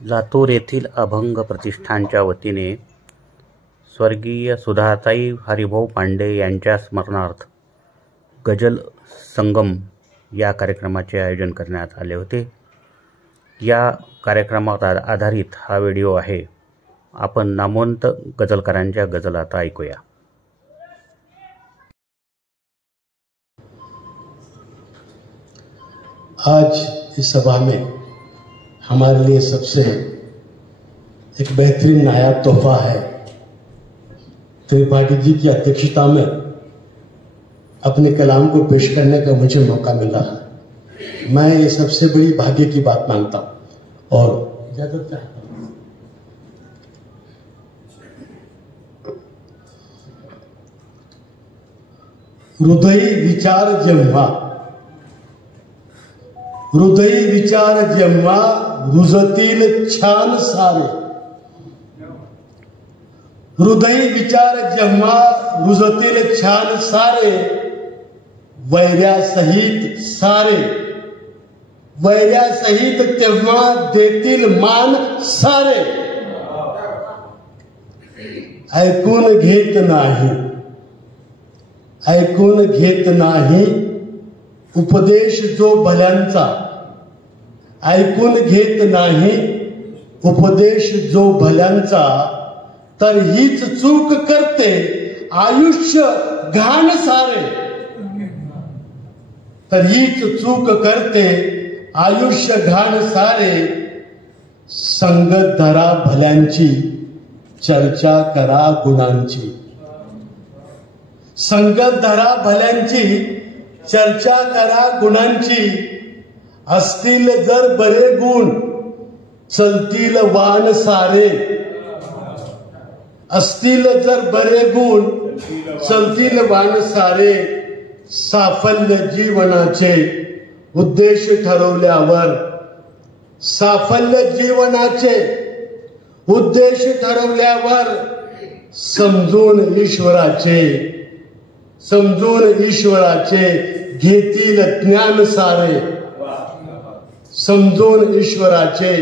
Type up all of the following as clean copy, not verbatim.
लातूर येथील अभंग प्रतिष्ठानच्या वतीने स्वर्गीय सुधाताई हरिभाऊ पांडे यांच्या स्मरणार्थ गजल संगम या कार्यक्रमाचे आयोजन करण्यात आले होते। या कार्यक्रमावर आधारित हा व्हिडिओ आहे। आपण नामवंत गजलकारांच्या गजल आता ऐकूया। आज इस सभा में हमारे लिए सबसे एक बेहतरीन नायाब तोहफा है। त्रिपाठी जी की अध्यक्षता में अपने कलाम को पेश करने का मुझे मौका मिला है। मैं ये सबसे बड़ी भाग्य की बात मानता हूं और इजाजत चाहता हूं। हृदयी विचार जेव्हा रुजतील छान सारे, हृदयी विचार जेव्हा रुजतील छान सारे, वैर्यासहित तेव्हा देतील मान सारे। ऐकून घेत नाही उपदेश जो भल्यांचा, ऐकून घेत नाही उपदेश जो भल्यांचा, तर हीच चूक करते आयुष्य घाण सारे, तर हीच चूक करते आयुष्य घाण सारे। संगत धरा भल्यांची, चर्चा करा गुणांची, संगत धरा भल्यांची, चर्चा करा गुणांची। असतील जर बरे गुण चलतील वान सारे, असतील जर बरे गुण चलतील वान सारे। साफल्य जीवनाचे उद्देश ठरवल्यावर, साफल्य जीवनाचे उद्देश ठरवल्यावर, समजून ईश्वराचे घेतील ज्ञान सारे, समजून ईश्वराचे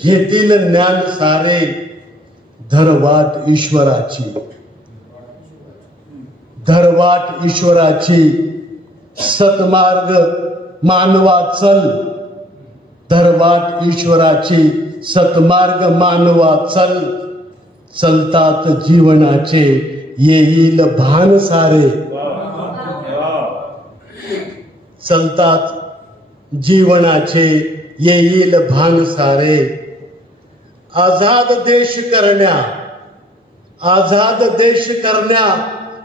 घेतील ज्ञान सारे। धरवाट ईश्वराची सतमार्ग मानवा चल, धरवाट ईश्वराची सतमार्ग मानवा चल। चलतात जीवनाचे येईल भान सारे, चलतात जीवनाचे येईल भान सारे। आझाद देश करण्या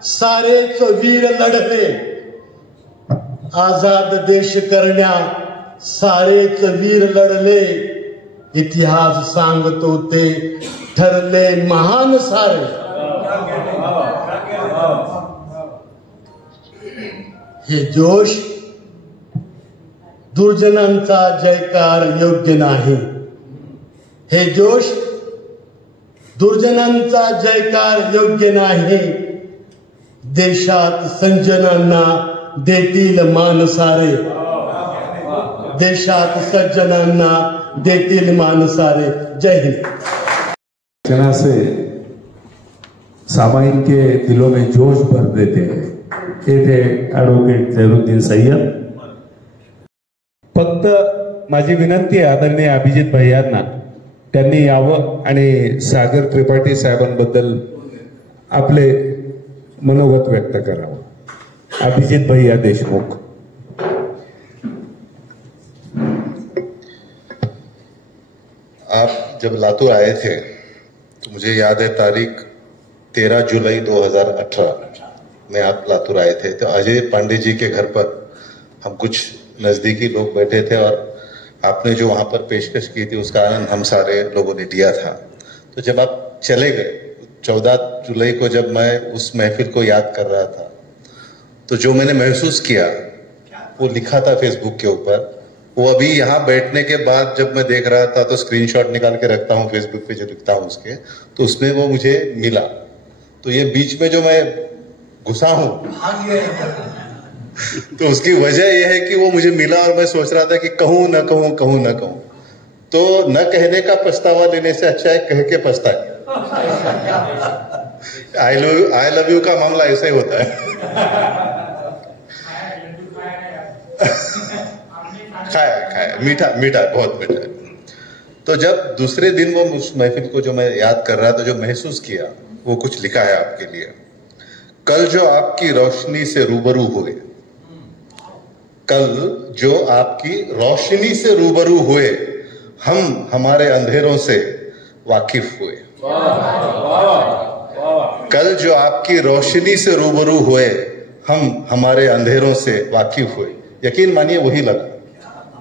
सारेच वीर लढले, आझाद देश करण्या सारेच वीर लढले। इतिहास सांगतो ते ठरले महान सारे। हे जोश दुर्जनांचा जयकार योग्य नाही, हे जोश दुर्जनांचा जयकार योग्य नाही। देशात सज्जनांना देतील मान सारे, देशात सज्जनांना देतील मान सारे। जय हिंद। रचना से सामाइन के दिलों में जोश भर देते हैं। ये थे एडवोकेट जैनुद्दीन सय्यद। फक्त माझी विनंती आहे आदरणीय अभिजित भैयांना, त्यांनी यावं आणि सागर त्रिपाठी साहेबांबद्दल आपले मनोगत व्यक्त करावं। अभिजित भैया देशमुख। आप जब लातूर आए थे तो मुझे याद है तारीख 13 जुलाई 2018 में आप लातूर आए थे। तो अजय पांडे जी के घर पर हम कुछ नजदीकी लोग बैठे थे और आपने जो वहां पर पेशकश की थी उसका आनंद हम सारे लोगों ने लिया था। तो जब आप चले गए 14 जुलाई को, जब मैं उस महफिल को याद कर रहा था तो जो मैंने महसूस किया वो लिखा था फेसबुक के ऊपर। वो अभी यहाँ बैठने के बाद जब मैं देख रहा था तो स्क्रीनशॉट निकाल के रखता हूँ फेसबुक पे जो लिखता हूँ उसके, तो उसमें वो मुझे मिला। तो ये बीच में जो मैं घुसा हूँ तो उसकी वजह यह है कि वो मुझे मिला और मैं सोच रहा था कि कहूं ना कहूं, कहूं ना कहूं। तो न कहने का पछतावा लेने से अच्छा है कह के पछताए। आई लव यू का मामला ऐसे ही होता है। खाया मीठा मीठा बहुत मीठा। तो जब दूसरे दिन वो उस महफिल को जो मैं याद कर रहा था, जो महसूस किया, वो कुछ लिखा है आपके लिए। कल जो आपकी रोशनी से रूबरू हुए, कल जो आपकी रोशनी से रूबरू हुए, हम हमारे अंधेरों से वाकिफ हुए। कल जो आपकी रोशनी से रूबरू हुए, हम हमारे अंधेरों से वाकिफ हुए। यकीन मानिए वही लगा।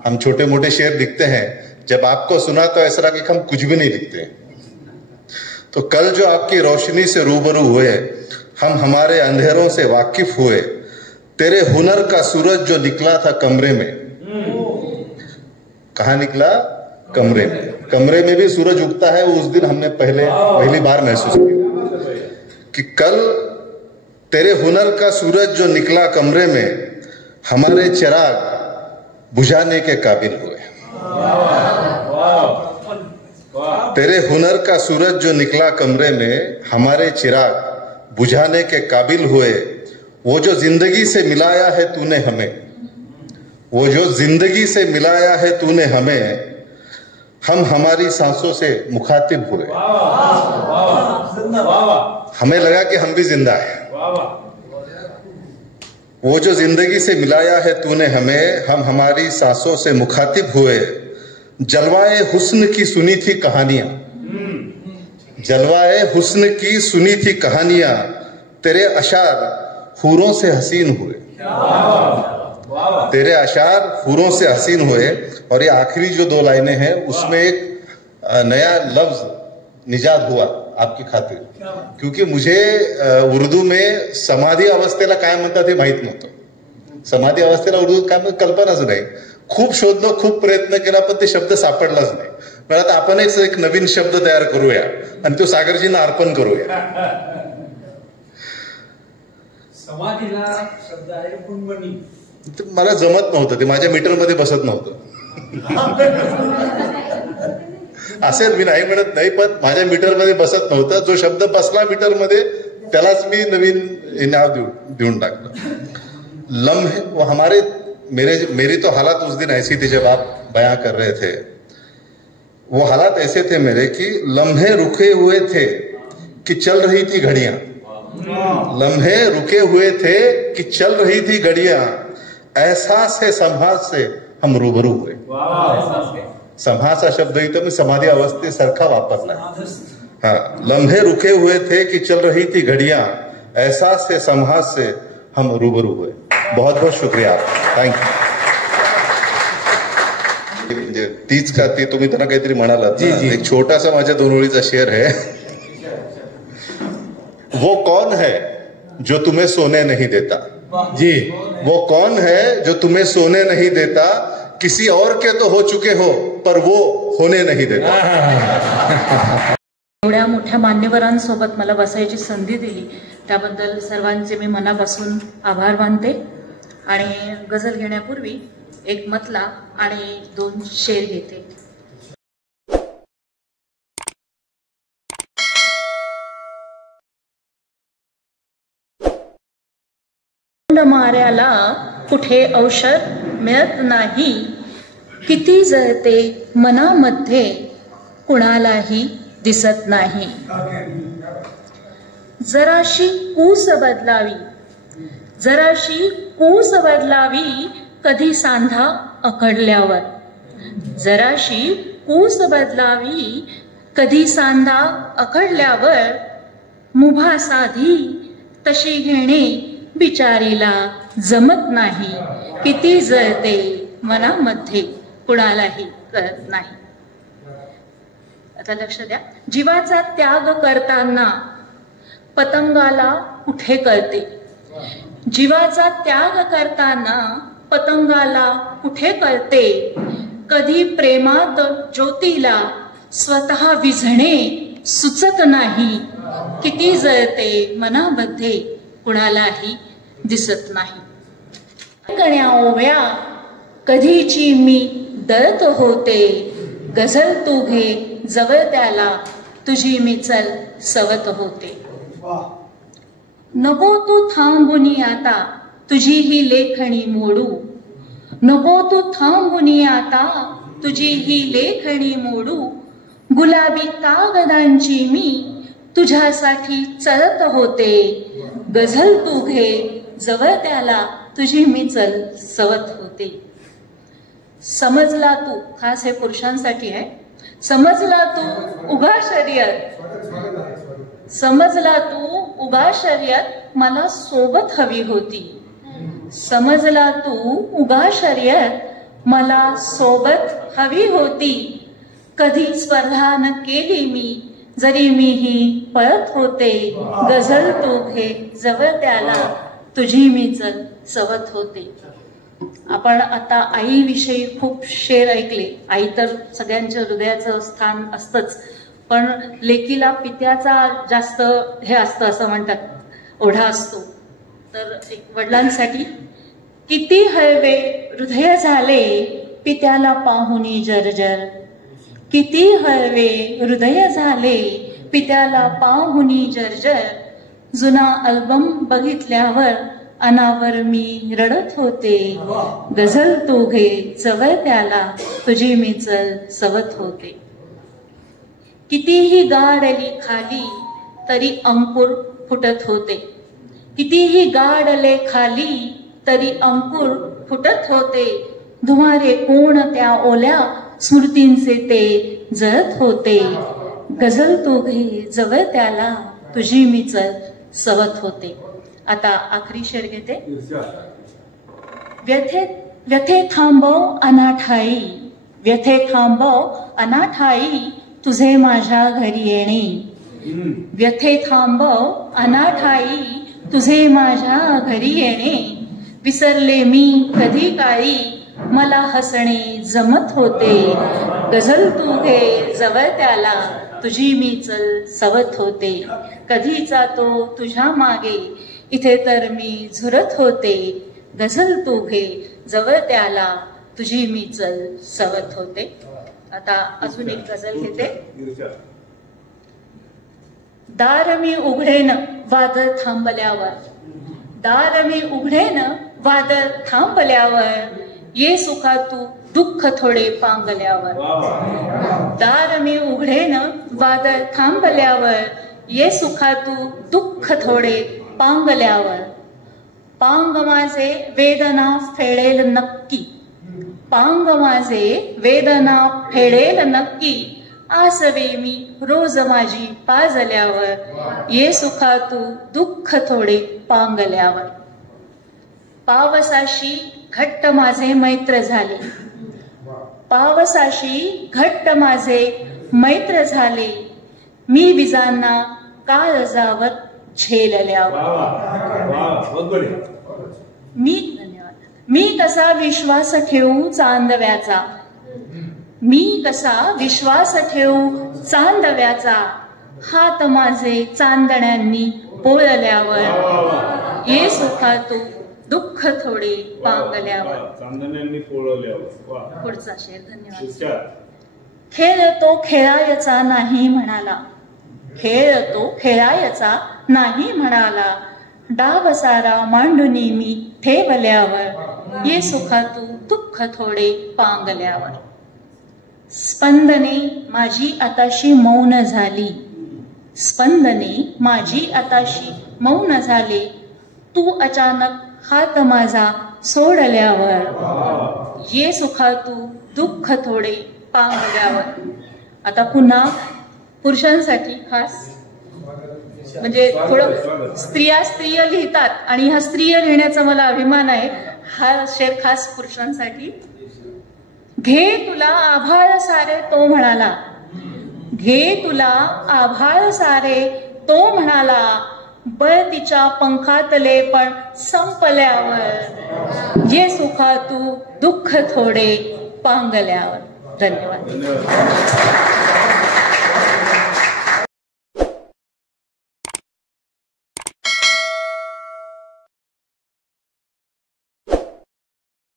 हम छोटे मोटे शेर लिखते हैं, जब आपको सुना तो ऐसा लगा कि हम कुछ भी नहीं लिखते। तो कल जो आपकी रोशनी से रूबरू हुए, हम हमारे अंधेरों से वाकिफ हुए। तेरे हुनर का सूरज जो निकला था कमरे में, कहाँ निकला? कमरे में। कमरे में भी सूरज उगता है, उस दिन हमने पहली बार महसूस किया कि कल तेरे हुनर का सूरज जो निकला कमरे में, हमारे चिराग बुझाने के काबिल हुए। तेरे हुनर का सूरज जो निकला कमरे में, हमारे चिराग बुझाने के काबिल हुए। वो जो जिंदगी से मिलाया है तूने हमें, वो जो जिंदगी से मिलाया है तूने हमें, हम हमारी सांसों से मुखातिब हुए। हमें लगा कि हम भी जिंदा हैं। वो जो जिंदगी से मिलाया है तूने हमें, हम हमारी सांसों से मुखातिब हुए। जलवाए हुस्न की सुनी थी कहानियां, जलवाए हुस्न की सुनी थी कहानियां, तेरे अशार हूरों से हसीन हुए। तेरे अशार हूरों से हसीन हुए। और ये आखिरी जो दो लाइनें हैं, उसमें एक नया लफ्ज निजात हुआ आपकी खातिर, क्योंकि मुझे उर्दू में समाधी अवस्थेला काय म्हणतात हे माहित नव्हतं। समाधी अवस्थेला उर्दूत काय म्हणतात कल्पनाच नाही। खूप शोधलं, खूप प्रयत्न केला, पण ते शब्द सापडलाच नाही। पण आता आपणच एक नवीन शब्द तयार करूया आणि तो सागरजींना अर्पण करूया। समाधीला शब्द आहे कुंभणी। मला जमत नव्हतं, ते माझ्या मीटरमध्ये बसत नव्हतं। असेल, मी नाही म्हणत नाही, पण माझ्या मीटरमध्ये बसत नव्हतं। जो शब्द बसला मीटरमध्ये त्यालाच मी नवीन नाव देऊन टाकलं। लम्हे वो हमारे मेरी तो हालात उस दिन ऐसी थी जब आप बयां कर रहे थे। वो हालात ऐसे थे मेरे कि लम्हे रुके हुए थे कि चल रही थी घड़ियां। लम्हे रुके हुए थे कि चल रही थी घड़ियां, एहसास है संभास से हम रूबरू हुए। संभास हा शब्द इथं मी समाधी अवस्थेसारखा वापरला। हाँ, लम्हे रुके हुए थे कि चल रही थी घड़ियां, एहसास है संभास से हम रूबरू हुए। बहुत बहुत शुक्रिया, थँक्यू। म्हणजे तीच का ती तुम्ही त्यांना काहीतरी म्हणालात ना, एक छोटासा माझ्या दोन ओळीचा शेर है। वो कौन है जो तुम्हें सोने नहीं देता? जी, वो कौन है जो तुम्हें सोने नहीं देता? किसी और के तो हो चुके हो, पर वो होने नहीं देता। एवढ्या मोठ्या मान्यवरांसोबत मला बसायची संधी दिली त्याबद्दल सर्वांचे मी मनापासून आभार मानते। आणि गझल घेण्यापूर्वी एक मतला आणि दोन शेर घेते। माऱ्याला कुठे औषध मिळत नाही, किती जळते मनामध्ये कुणालाही दिसत नाही। जराशी कूस बदलावी, जराशी कूस बदलावी, कधी सांधा अकडल्यावर। जराशी कूस बदलावी, कधी सांधा अकडल्यावर। मुभा साधी तशी घेणे बिचारीला जमत नाही, किती जळते मनामध्ये कुणालाही कळत नाही। आता लक्ष द्या, जीवाचा त्याग करताना पतंगाला कुठे कळते? जीवाचा त्याग करताना पतंगाला कुठे कळते? कधी प्रेमात ज्योतीला स्वतः विझणे सुचत नाही, किती जळते मनामध्ये कुणालाही दिसत नाही। कण्या ओव्या कधीची मी दळत होते, गझल तू घे जवळ त्याला तुझी मी चल सवत होते. नको तू थांबुनी आता तुझी ही लेखणी मोडू, नको तू थांबुनी आता तुझी ही लेखणी मोडू, गुलाबी कागदांची मी तुझ्यासाठी चलत होते. गझल तू घे जवळ त्याला तुझी मी चल सवत होते. समजला तू, खास हे पुरुषांसाठी आहे, समजला तू उगा शर्यत, समजला तू उगा शर्यत मला सोबत हवी होती. समजला तू उगा शर्यत मला सोबत हवी होती. कधी स्पर्धा न केली मी जरी मीही पळत होते. गझल तू घे जवळ त्याला तुझी मी चल सवत होते. आपण आता आईविषयी खूप शेर ऐकले. आई तर सगळ्यांच्या हृदयाचं स्थान असतंच, पण लेकीला पित्याचा जास्त हे असतं असं म्हणतात, ओढा असतो. तर एक वडिलांसाठी किती हळवे हृदय झाले पित्याला पाहुनी जर्जर, किती हळवे हृदय झाले पित्याला पाहुनी जर्जर. जुना अल्बम बघितल्यावर अनावर मी रडत होते. गझल तू घे जवळ त्याला तुझी मी चल सवत होते. कितीही गाडली खाली तरी अंकुर फुटत होते, कितीही गाडले खाली तरी अंकुर फुटत होते. धुमारे कोण त्या ओल्या स्मृतींचे ते जळत होते. गझल तू घे जवळ त्याला तुझी मी चल सवत होते. आता आखरी शेर घेते. व्यथे थांबव अनाठाई, व्यथे थांबव अनाठाई तुझे माझ्या घरी येणे. व्यथे थांबव अनाठाई तुझे माझ्या घरी येणे. विसरले मी कधी काळी मला हसणे जमत होते. गझल तू घे जवळ त्याला तुझी मी चल सवत होते. कधीचा तो तुझ्या मागे इथे तर मी झुरत होते. गझल तू घे जवळ त्याला तुझी मी चल सवत होते. आता अजून एक गझल घेते. दार मी उघडेन वादळ थांबल्यावर, दार मी उघडेन वादळ थांबल्यावर, ये सुखा तू दुःख थोडे पांगल्यावर. दार मी उघडेन वादळ थांबल्यावर, ये सुखा तू दुःख थोडे पांगल्यावर. पांग माझे वेदना फेडेल नक्की, पांग माझे वेदना फेडेल नक्की. आसवे मी रोज माझी पाजल्यावर, ये सुखा तू दुःख थोडे पांगल्यावर. पावसाशी घट्ट माझे मैत्र झाले, पावसाशी घट्ट माझे मैत्र झाले. मी विजांना काळजावर झेलल्यावर. मी कसा विश्वास ठेवू चांदव्याचा, मी कसा विश्वास ठेवू चांदव्याचा. हात माझे चांदण्यांनी पोळल्यावर, ये सुखा तू दुःख थोडे पांगल्यावर. चांदण्यांनी पोळल्यावर. पुढचा शेर. धन्यवाद. खेळ तो खेळायचा नाही म्हणाला, खेळ तो खेळायचा नाही म्हणाला. डाव सारा मांडुनी मी ठेवल्यावर, ये सुखा तू दुःख थोडे पांगल्यावर. स्पंदने माझी आताशी मौन झाली, स्पंदने माझी आताशी मौन झाले. तू अचानक हात माझा सोडल्यावर, ये सुखा तू दुःख थोडे पांगल्यावर. आता पुन्हा पुरुषांसाठी खास, म्हणजे थोडं स्त्रिया स्त्रिय लिहितात आणि हा स्त्रिय लिहिण्याचा मला अभिमान आहे. हा शेर खास पुरुषांसाठी. घे तुला आभाळ सारे तो म्हणाला, घे तुला आभाळ सारे तो म्हणाला. बळ तिच्या पंखातले पण संपल्यावर, ये सुखा तू दुःख थोडे पांगल्यावर. धन्यवाद.